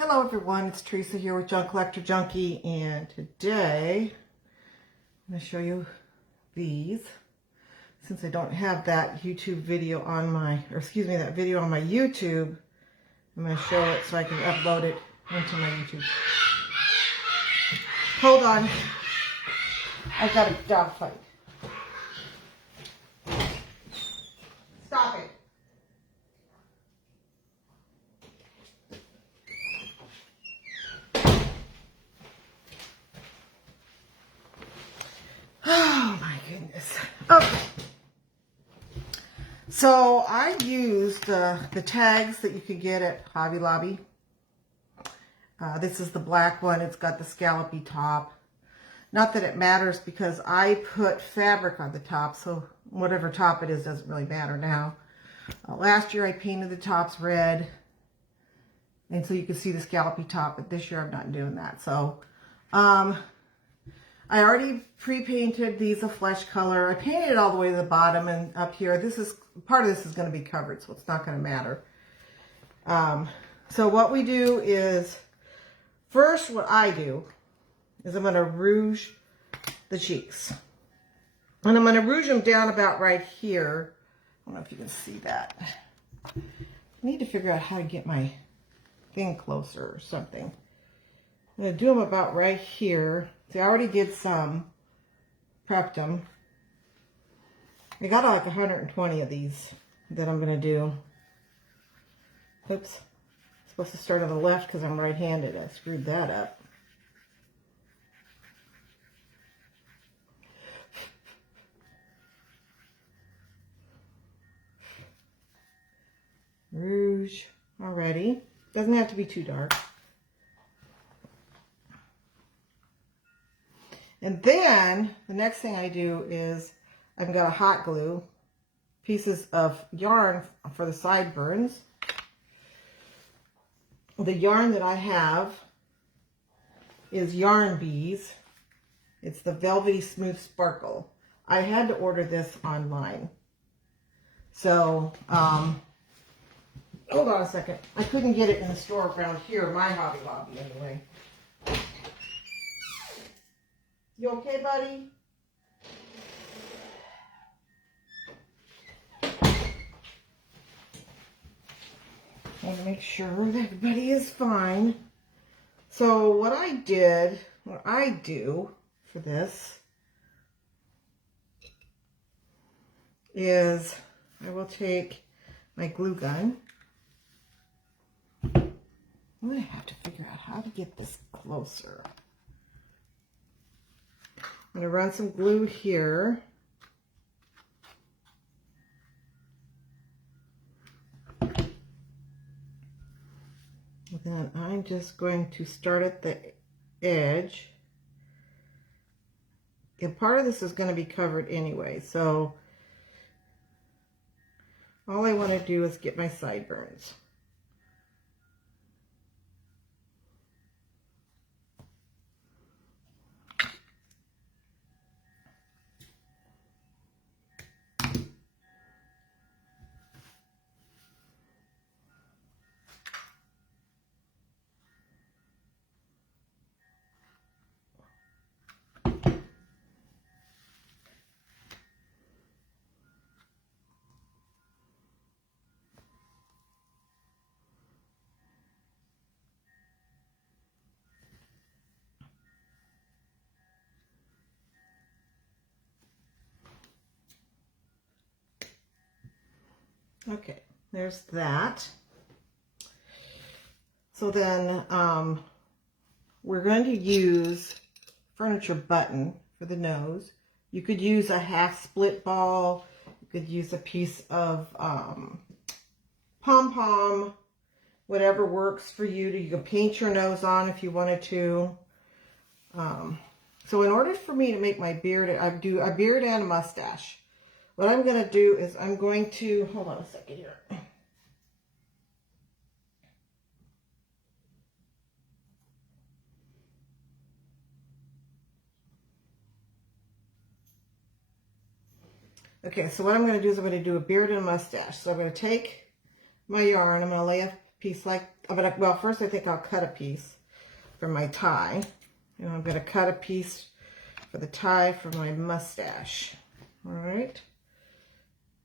Hello everyone, it's Teresa here with Junk Collector Junkie, and today I'm going to show you these. Since I don't have that YouTube video on my, that video on my YouTube, I'm going to show it so I can upload it into my YouTube. Hold on, I've got a dog fight. Stop it. Oh my goodness. Okay. So I used the tags that you could get at Hobby Lobby. This is the black one. It's got the scallopy top. Not that it matters because I put fabric on the top, so whatever top it is doesn't really matter now. Last year I painted the tops red, and so you can see the scallopy top, but this year I'm not doing that. So I already pre-painted these a flesh color. I painted it all the way to the bottom, and up here, part of this is going to be covered, so it's not going to matter. So what we do is, first what I do is I'm going to rouge the cheeks. And I'm going to rouge them down about right here. I don't know if you can see that. I need to figure out how to get my thing closer or something. I'm going to do them about right here. See, I already did some, prepped them. I got like 120 of these that I'm going to do. Oops. I'm supposed to start on the left because I'm right-handed. I screwed that up. Rouge already. Doesn't have to be too dark. And then the next thing I do is I've got a hot glue, pieces of yarn for the sideburns. The yarn that I have is Yarn Bees. It's the Velvety Smooth Sparkle. I had to order this online. So, hold on a second. I couldn't get it in the store around here, my Hobby Lobby anyway. You okay, buddy? I want to make sure that everybody is fine. So what I do for this is I will take my glue gun. I'm going to have to figure out how to get this closer. I'm going to run some glue here. And then I'm just going to start at the edge. And part of this is going to be covered anyway, so all I want to do is get my sideburns. Okay, there's that. So then we're going to use furniture button for the nose. You could use a half split ball. You could use a piece of pom-pom, whatever works for you. You can paint your nose on if you wanted to. So in order for me to make my beard, I do a beard and a mustache. What I'm going to do is I'm going to, hold on a second here. Okay, so what I'm going to do is I'm going to do a beard and a mustache. So I'm going to take my yarn, I'm going to lay a piece like, well, first I think I'll cut a piece for my tie. And I'm going to cut a piece for the tie for my mustache. All right.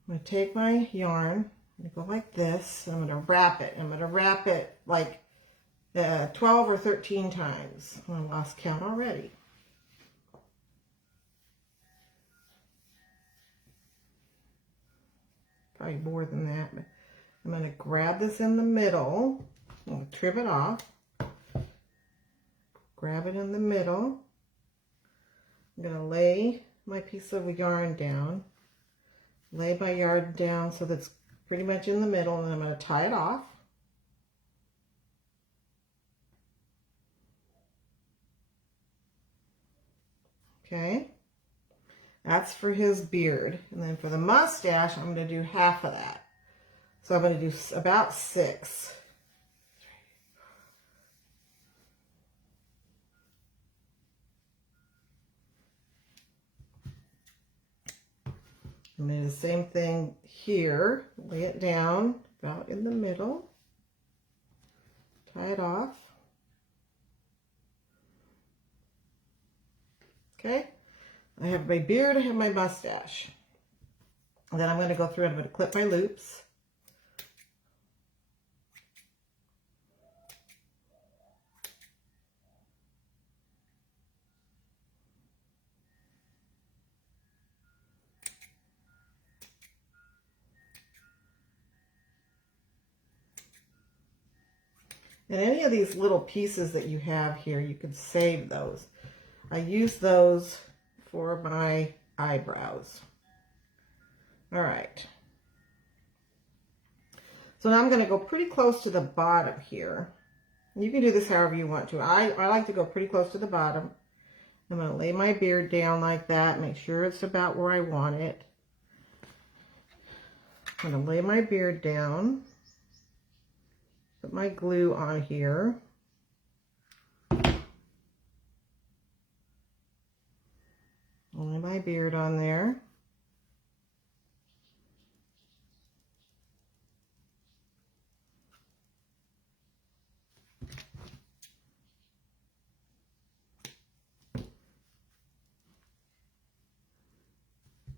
I'm going to take my yarn, I'm going to go like this, and I'm going to wrap it. I'm going to wrap it like 12 or 13 times. I lost count already. Probably more than that, but I'm going to grab this in the middle. I'm going to trim it off. Grab it in the middle. I'm going to lay my piece of yarn down. Lay my yarn down so that's pretty much in the middle, and then I'm going to tie it off. Okay. That's for his beard. And then for the mustache, I'm going to do half of that. So I'm going to do about 6. I'm going to do the same thing here. Lay it down about in the middle. Tie it off. Okay. I have my beard, I have my mustache. And then I'm going to go through and I'm going to clip my loops. And any of these little pieces that you have here, you can save those. I use those for my eyebrows. All right. So now I'm going to go pretty close to the bottom here. You can do this however you want to. I like to go pretty close to the bottom. I'm going to lay my beard down like that. Make sure it's about where I want it. I'm going to lay my beard down. Put my glue on here. Lay my beard on there.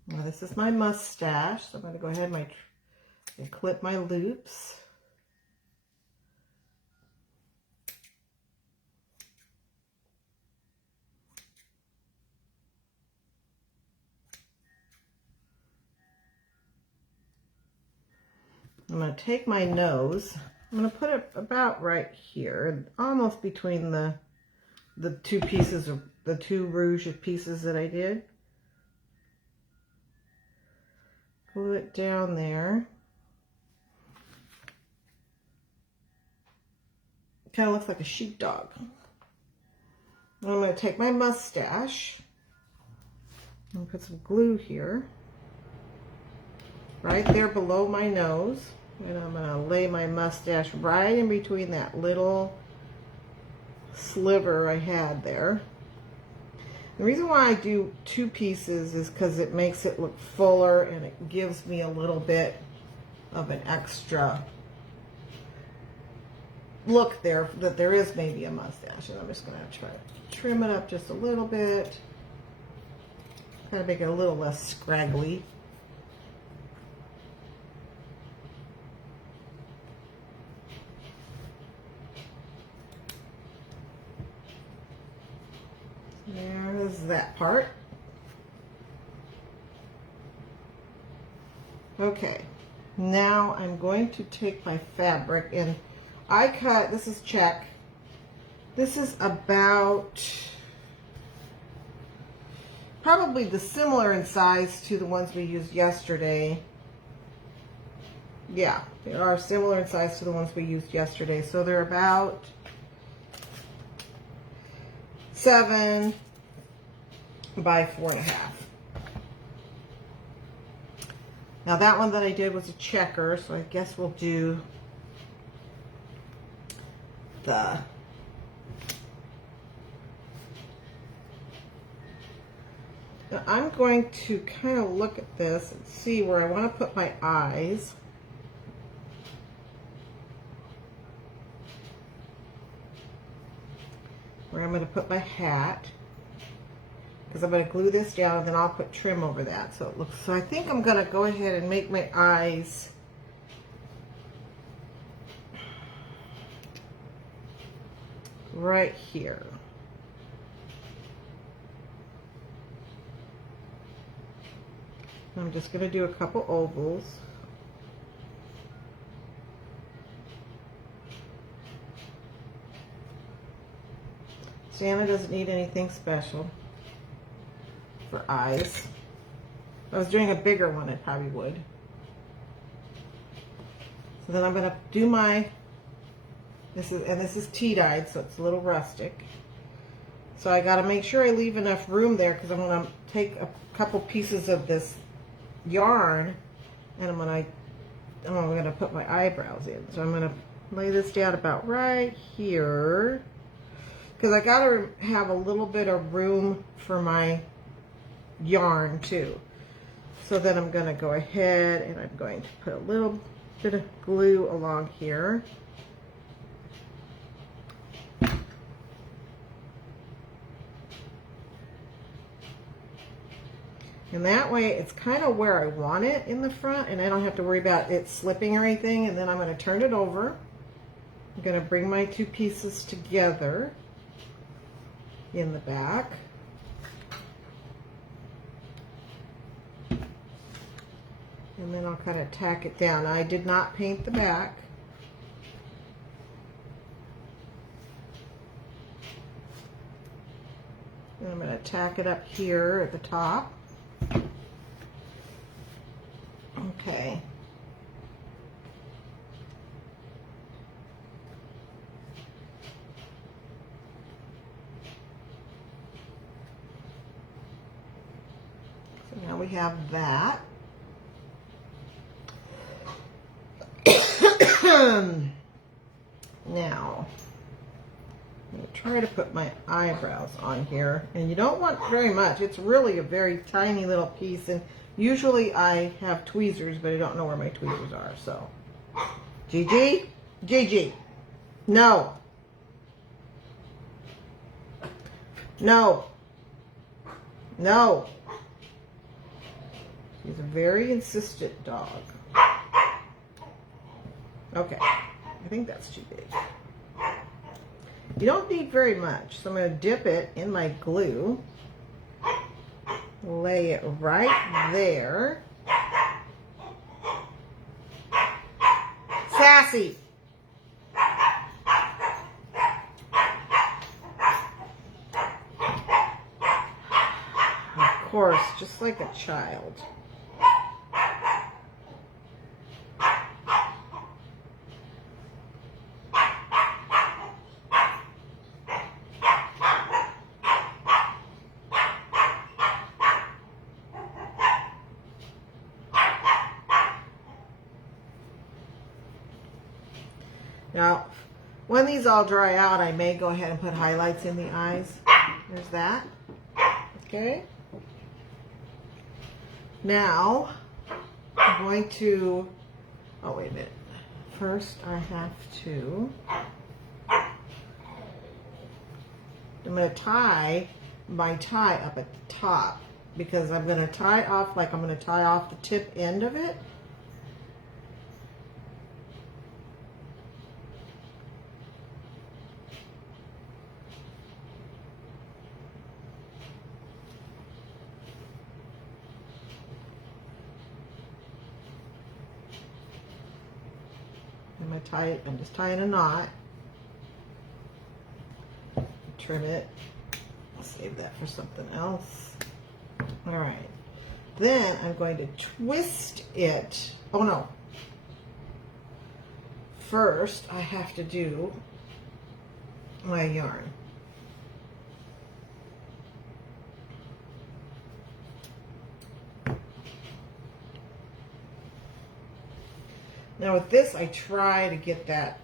Now this is my mustache, so I'm going to go ahead and clip my loops. I'm going to take my nose, I'm going to put it about right here, almost between the two pieces of the two rouge pieces that I did. Glue it down there. Kind of looks like a sheepdog. I'm going to take my mustache and put some glue here, right there below my nose. And I'm going to lay my mustache right in between that little sliver I had there. The reason why I do two pieces is because it makes it look fuller and it gives me a little bit of an extra look there that there is maybe a mustache. And I'm just going to try to trim it up just a little bit. Kind of make it a little less scraggly. There's that part. Okay, now I'm going to take my fabric and I cut, this is check. This is about probably the similar in size to the ones we used yesterday. Yeah, they are similar in size to the ones we used yesterday. So they're about 7 by 4.5. Now that one that I did was a checker, so I guess we'll do the now I'm going to kind of look at this and see where I want to put my eyes. where I'm going to put my hat, because I'm going to glue this down and then I'll put trim over that so it looks. So I think I'm going to go ahead and make my eyes right here. I'm just going to do a couple ovals. Santa doesn't need anything special for eyes. If I was doing a bigger one, I probably would. So then I'm going to do my, this is tea-dyed, so it's a little rustic. So I got to make sure I leave enough room there, because I'm going to take a couple pieces of this yarn and I'm going to put my eyebrows in. So I'm going to lay this down about right here, because I got to have a little bit of room for my yarn too. So then I'm going to go ahead and I'm going to put a little bit of glue along here. And that way it's kind of where I want it in the front, and I don't have to worry about it slipping or anything. And then I'm going to turn it over. I'm going to bring my two pieces together in the back. And then I'll kind of tack it down. I did not paint the back. And I'm going to tack it up here at the top. Okay. So now we have that. Now, I'm going to try to put my eyebrows on here, and you don't want very much. It's really a very tiny little piece, and usually I have tweezers, but I don't know where my tweezers are, so. Gigi? Gigi. No. No. No. She's a very insistent dog. Okay. I think that's too big. You don't need very much, so I'm going to dip it in my glue. Lay it right there. Sassy. Of course, just like a child. Now, when these all dry out, I may go ahead and put highlights in the eyes. There's that. Okay. Now, I'm going to, oh, wait a minute. First, I have to, I'm going to tie my tie up at the top, because I'm going to tie off, like I'm going to tie off the tip end of it. I'm going to tie it, I'm just tying a knot. Trim it. I'll save that for something else. All right. Then I'm going to twist it. Oh no. First, I have to do my yarn. Now with this, I try to get that,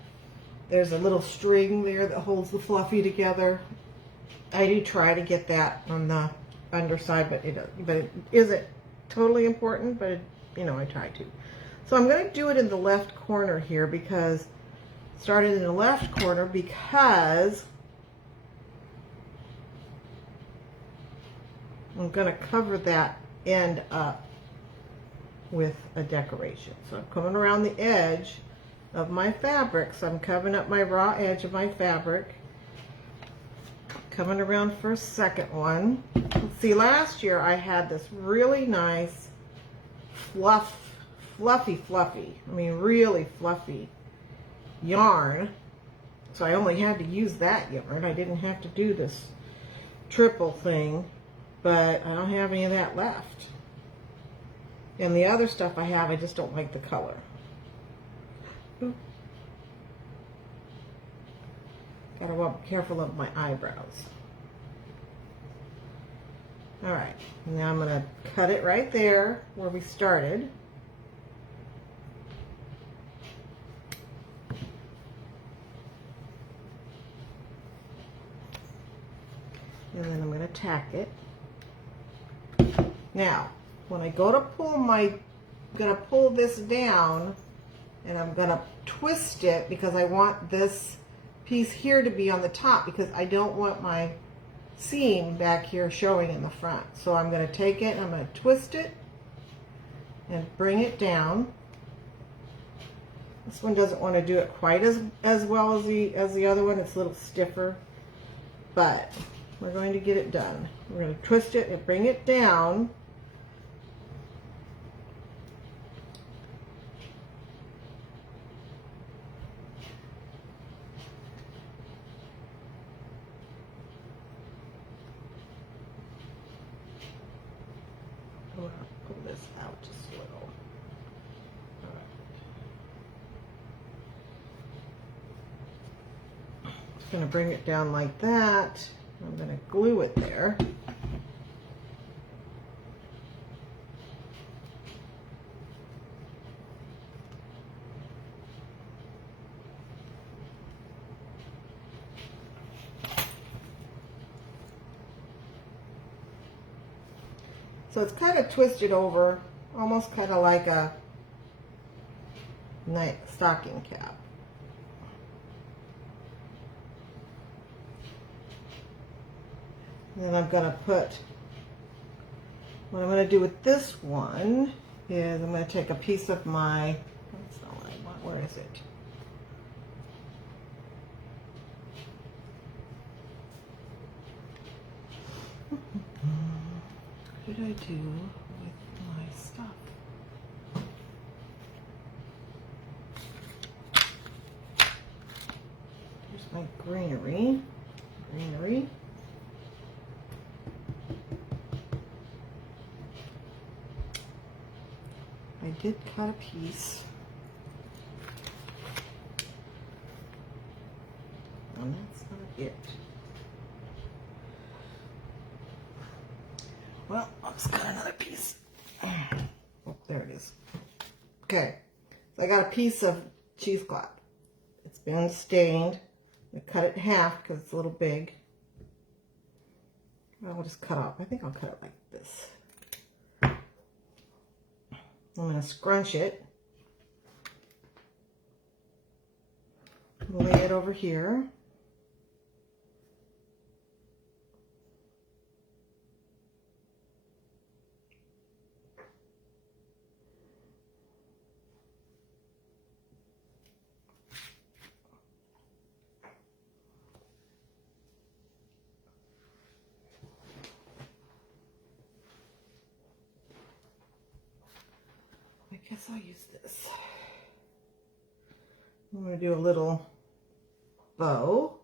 there's a little string there that holds the fluffy together. I do try to get that on the underside, but it isn't totally important, but you know, I try to. So I'm going to do it in the left corner here, because, started in the left corner, because I'm going to cover that end up with a decoration. So I'm coming around the edge of my fabric. So I'm covering up my raw edge of my fabric. Coming around for a second one. See, last year I had this really nice fluffy, I mean really fluffy yarn. So I only had to use that yarn. I didn't have to do this triple thing, but I don't have any of that left. And the other stuff I have, I just don't like the color. Gotta be careful of my eyebrows. All right, now I'm gonna cut it right there where we started. And then I'm gonna tack it. Now, when I go to pull I'm gonna pull this down and I'm gonna twist it because I want this piece here to be on the top because I don't want my seam back here showing in the front. So I'm gonna take it and I'm gonna twist it and bring it down. This one doesn't want to do it quite as well as the other one. It's a little stiffer, but we're going to get it done. We're going to twist it and bring it down. I'm going to pull this out just a little. All right. Just going to bring it down like that. I'm going to glue it there. So it's kind of twisted over, almost kind of like a nice stocking cap. And then I'm going to put, what I'm going to do with this one is I'm going to take a piece of my, that's not what I want, where is it? What did I do with my stuff? Here's my greenery. I did cut a piece. And that's not it. Well, I'll just cut another piece. Oh, there it is. Okay, so I got a piece of cheesecloth. It's been stained. I cut it in half because it's a little big. I'll just cut off. I think I'll cut it like this. I'm going to scrunch it. Lay it over here. I guess I'll use this. I'm going to do a little bow.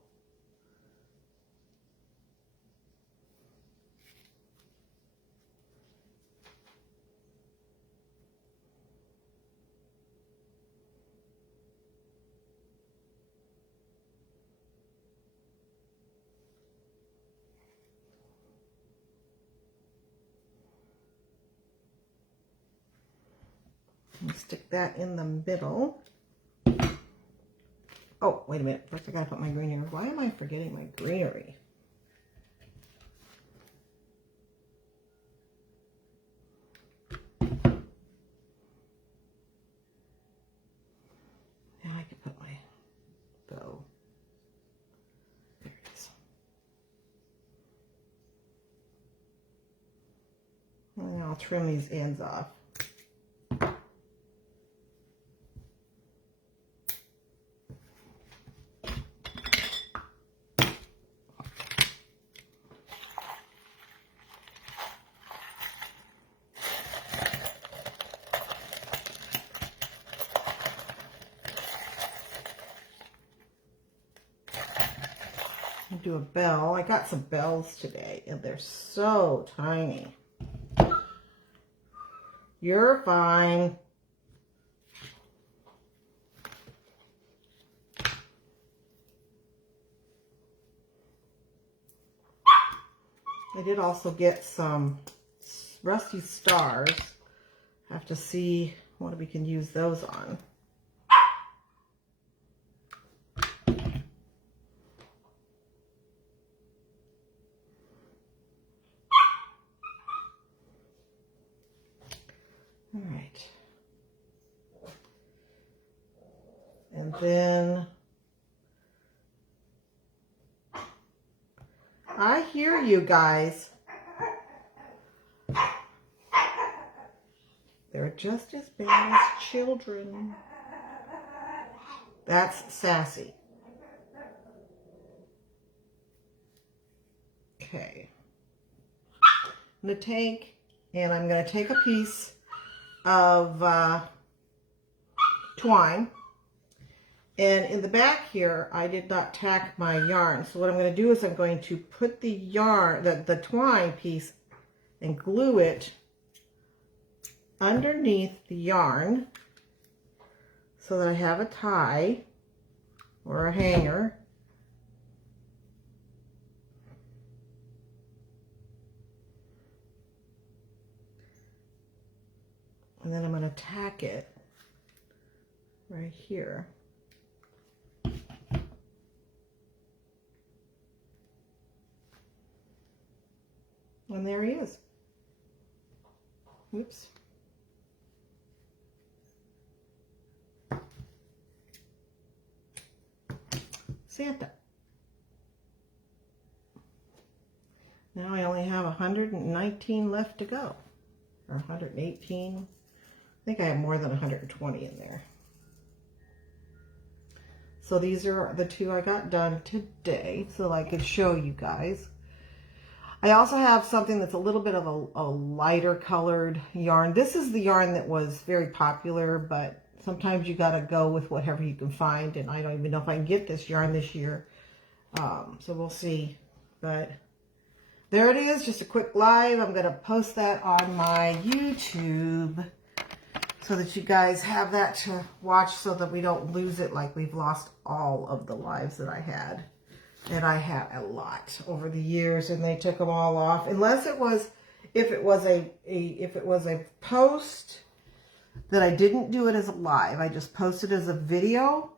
And stick that in the middle. Oh, wait a minute. First I gotta put my greenery. Why am I forgetting my greenery? Now I can put my bow. There it is. trim these ends off. Do a bell. I got some bells today and they're so tiny. You're fine. I did also get some rusty stars. Have to see what we can use those on. All right. And then I hear you guys. They're just as bad as children. That's Sassy. Okay. I'm going to take, and I'm going to take a piece of twine. And in the back here, I did not tack my yarn. So what I'm going to do is I'm going to put the yarn, the twine piece, and glue it underneath the yarn so that I have a tie or a hanger. And then I'm going to tack it right here. And there he is. Oops. Santa. Now I only have 119 left to go. Or 118. I think I have more than 120 in there. So these are the two I got done today so I could show you guys. I also have something that's a little bit of a lighter colored yarn. This is the yarn that was very popular, but sometimes you got to go with whatever you can find. And I don't even know if I can get this yarn this year. So we'll see. But there it is, just a quick live. I'm going to post that on my YouTube so that you guys have that to watch so that we don't lose it like we've lost all of the lives that I had. And I had a lot over the years, and they took them all off. Unless it was, if it was a post that I didn't do it as a live, I just posted as a video.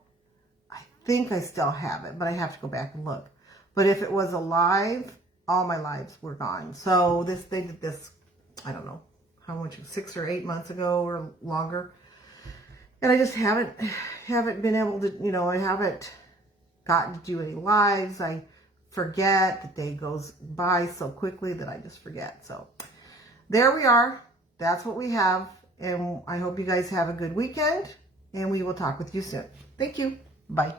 I think I still have it, but I have to go back and look. But if it was a live, all my lives were gone. So they did this, I don't know how much, 6 or 8 months ago or longer. And I just haven't been able to, you know, I haven't gotten to do any lives. I forget. The day goes by so quickly that I just forget. So there we are. That's what we have. And I hope you guys have a good weekend. And we will talk with you soon. Thank you. Bye.